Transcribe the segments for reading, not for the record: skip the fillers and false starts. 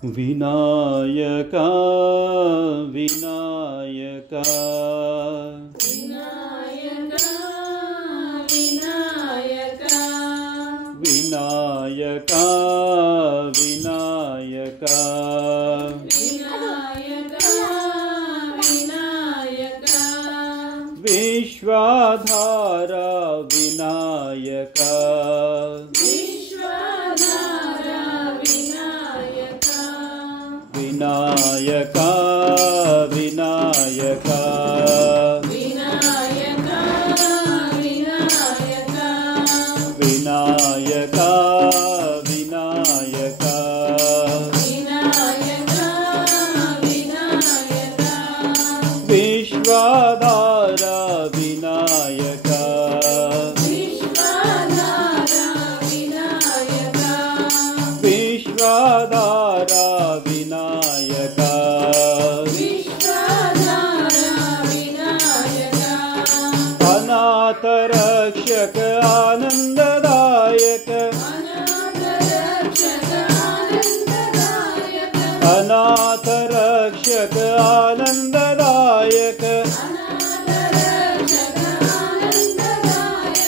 ವಿನಾಯಕ ವಿನಾಯಕ ವಿನಾಯಕ ವಿನಾಯಕ ವಿನಾಯಕ ವಿನಾಯಕ ವಿನಾಯಕ ವಿನಾಯಕ ವಿಶ್ವಾಧಾರ ವಿನಾಯಕ ವಿಶ್ವಧಾರ ವಿನಾಯಕ ವಿನಾಯಕ ವಿನಾಯಕ ವಿನಾಯಕ ವಿನಾಯಕ ವಿನಾಯಕ ವಿನಾಯಕ ವಿನಾಯಕ ವಿನಾಯಕ ವಿಶ್ವಾಧಾರ ವಿನಾಯಕ ವಿಶ್ವಧಾರ ವಿನಾಯಕ ವಿಶ್ವಾಧಾರ ವಿನಾಯಕ ವಿಶ್ವಧಾರ ವಿನಾಯಕ ಅನಾಥ ರಕ್ಷಕ ಆನಂದದಾಯಕ ಅನಾಥ ರಕ್ಷಕ ಆನಂದದಾಯಕ ಅನಾಥ ರಕ್ಷಕ ಆನಂದದಾಯಕ ಅನಾಥ ರಕ್ಷಕ ಆನಂದದಾಯಕ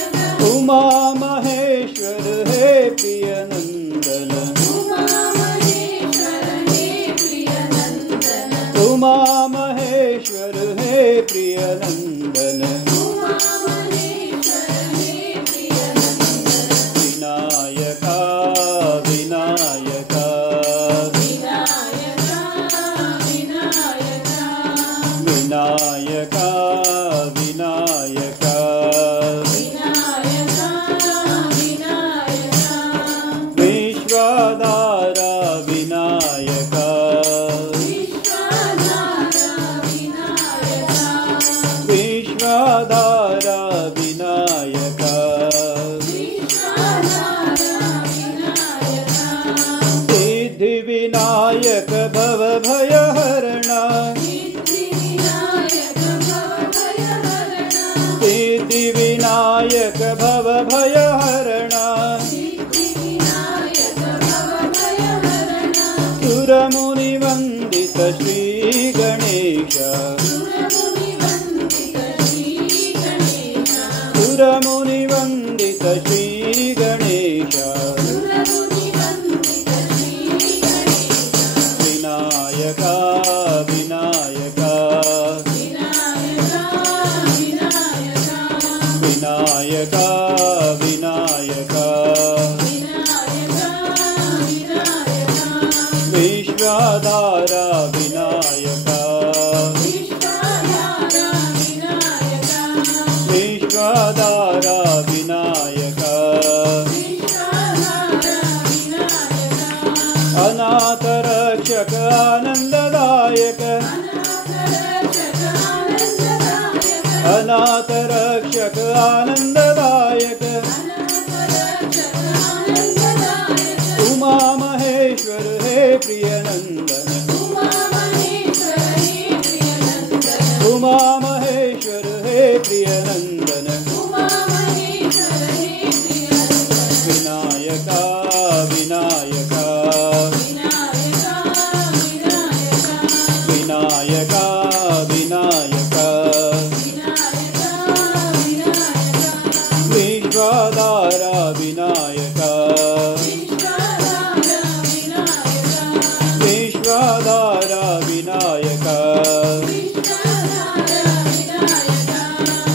ಉಮಾ ಮಹೇಶ್ವರ ಹೇ ಪ್ರಿಯನಂದನ ಉಮಾ ಮಹೇಶ್ವರ ಹೇ ಪ್ರಿಯನಂದನ ಉಮಾ ಮಹೇಶ್ವರ ಹೇ ಪ್ರಿಯನಂದನ ಉಮಾ ಮಹೇಶ್ವರ ಹೇ ಪ್ರಿಯನಂದನ ವಿನಾಯಕ ವಿನಾಯಕ ವಿನಾಯಕ ವಿನಾಯಕ ವಿನಾಯಕ ವಿನಾಯಕ ವಿನಾಯಕ ವಿನಾಯಕ ವಿಶ್ವಾಧಾರ ವಿನಾಯಕ ವಿಶ್ವಧಾರ ವಿನಾಯಕ ವಿಶ್ವಾಧಾರ ವಿನಾಯಕ ವಿಶ್ವಧಾರ ವಿನಾಯಕ ಸಿದ್ಧಿ ವಿನಾಯಕ ಭವ ಭಯಹರಣ ಸಿದ್ಧಿ ವಿನಾಯಕ ಭವಭಯಹರಣ ಸಿದ್ಧಿ ವಿನಾಯಕ ಭವ ಭಯಹರಣ ಸಿದ್ಧಿ ವಿನಾಯಕ ಭವಭಯಹರಣ ಸುರಮುನಿ ವಂದಿತ ಶ್ರೀ ಗಣೇಶ ಸುರಮುನಿ ವಂದಿತ ಶ್ರೀ ಗಣೇಶ ಸುರಮುನಿ ವಂದಿತ ಶ್ರೀ ಗಣೇಶ ಸುರಮುನಿ ವಂದಿತ ಶ್ರೀ ಗಣೇಶ ವಿನಾಯಕ ವಿನಾಯಕ ವಿನಾಯಕ ವಿನಾಯಕ ವಿನಾಯಕ ವಿನಾಯಕ ವಿನಾಯಕ ವಿನಾಯಕ ವಿಶ್ವಾಧಾರ ವಿನಾಯಕ ವಿಶ್ವಧಾರ ವಿನಾಯಕ ವಿಶ್ವಾಧಾರ ವಿನಾಯಕ ವಿಶ್ವಧಾರ ವಿನಾಯಕ ಅನಾಥ ರಕ್ಷಕ ಆನಂದದಾಯಕ ಅನಾಥ ರಕ್ಷಕ ಆನಂದದಾಯಕ ಅನಾಥ ರಕ್ಷಕ ಆನಂದದಾಯಕ ಅನಾಥ ರಕ್ಷಕ ಆನಂದದಾಯಕ ಉಮಾ ಮಹೇಶ್ವರ ಹೇ ಪ್ರಿಯನಂದನ ಉಮಾ ಮಹೇಶ್ವರ ಹೇ ಪ್ರಿಯನಂದನ ಉಮಾ ಮಹೇಶ್ವರ ಹೇ ಪ್ರಿಯನಂದನ ಉಮಾ ಮಹೇಶ್ವರ ಹೇ ಪ್ರಿಯನಂದನ ವಿನಾಯಕ ವಿನಾಯಕ ವಿನಾಯಕ ವಿನಾಯಕ ವಿನಾಯಕ ವಿನಾಯಕ ವಿನಾಯಕ ವಿನಾಯಕ ವಿಶ್ವಾಧಾರ ವಿನಾಯಕ ವಿಶ್ವಧಾರ ವಿನಾಯಕ ವಿಶ್ವಾಧಾರ ವಿನಾಯಕ ವಿಶ್ವಧಾರ ವಿನಾಯಕ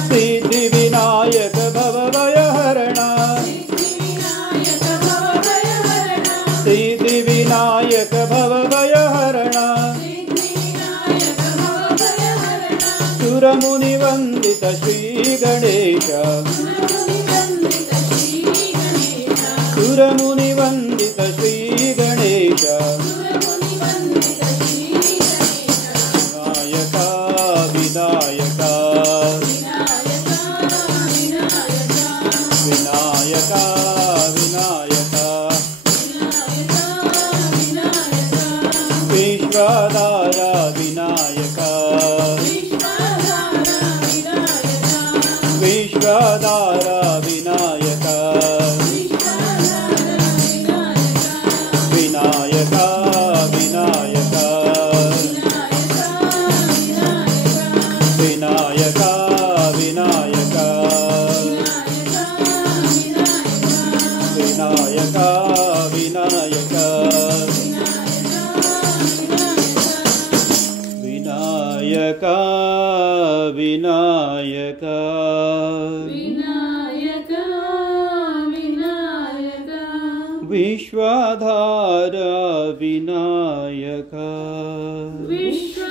ಸಿದ್ಧಿ ವಿನಾಯಕ ಭವ ಭಯಹರಣ ಸಿದ್ಧಿ ವಿನಾಯಕ ಭವಭಯಹರಣ ಸಿದ್ಧಿ ವಿನಾಯಕ ಭವ ಭಯಹರಣ ಸಿದ್ಧಿ ವಿನಾಯಕ ಭವಭಯಹರಣ ಸುರಮುನಿ ವಂದಿತ ಶ್ರೀ ಗಣೇಶ ಸುರಮುನಿ ವಂದಿತ ಶ್ರೀ ಗಣೇಶ ಸುರಮುನಿ ವಂದಿತ ಶ್ರೀ ಗಣೇಶ ಸುರಮುನಿ ವಂದಿತ ಶ್ರೀ ಗಣೇಶ ವಿನಾಯಕ ವಿನಾಯಕ ವಿನಾಯಕ ವಿನಾಯಕ ವಿನಾಯಕ ವಿನಾಯಕ ವಿನಾಯಕ ವಿನಾಯಕ ವಿಶ್ವಾಧಾರ ವಿನಾಯಕ ವಿಶ್ವಧಾರ ವಿನಾಯಕ ವಿಶ್ವಾಧಾರ ವಿನಾಯಕ ವಿಶ್ವಧಾರ ವಿನಾಯಕ ವಿನಾಯಕ ವಿನಾಯಕ विनायक विनायक विनायक विनायक विश्वाधार विनायक विश्व